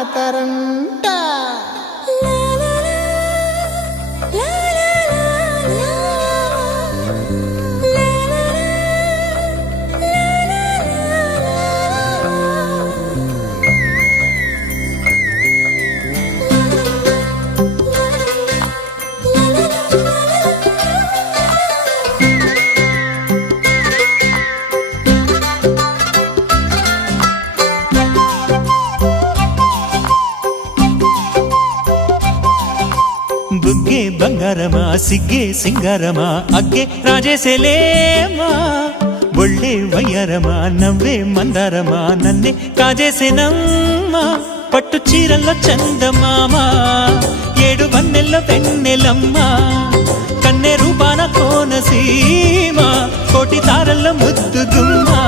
కాతారంట. బుగ్గే బంగారమా సిగ్గే సింగారమా అగ్గే రాజేసేలేమా, ఒళ్ళే వయ్యారమా నవ్వే మందారమా నన్నే కాజేసేనమ్మా. పట్టు చీరల్లో చందమామా, ఏడు వన్నెల్లో వెన్నెలమ్మా, కన్నె రూపాన కోనసీమ, కోటి తారల్లో ముద్దు గుమ్మా.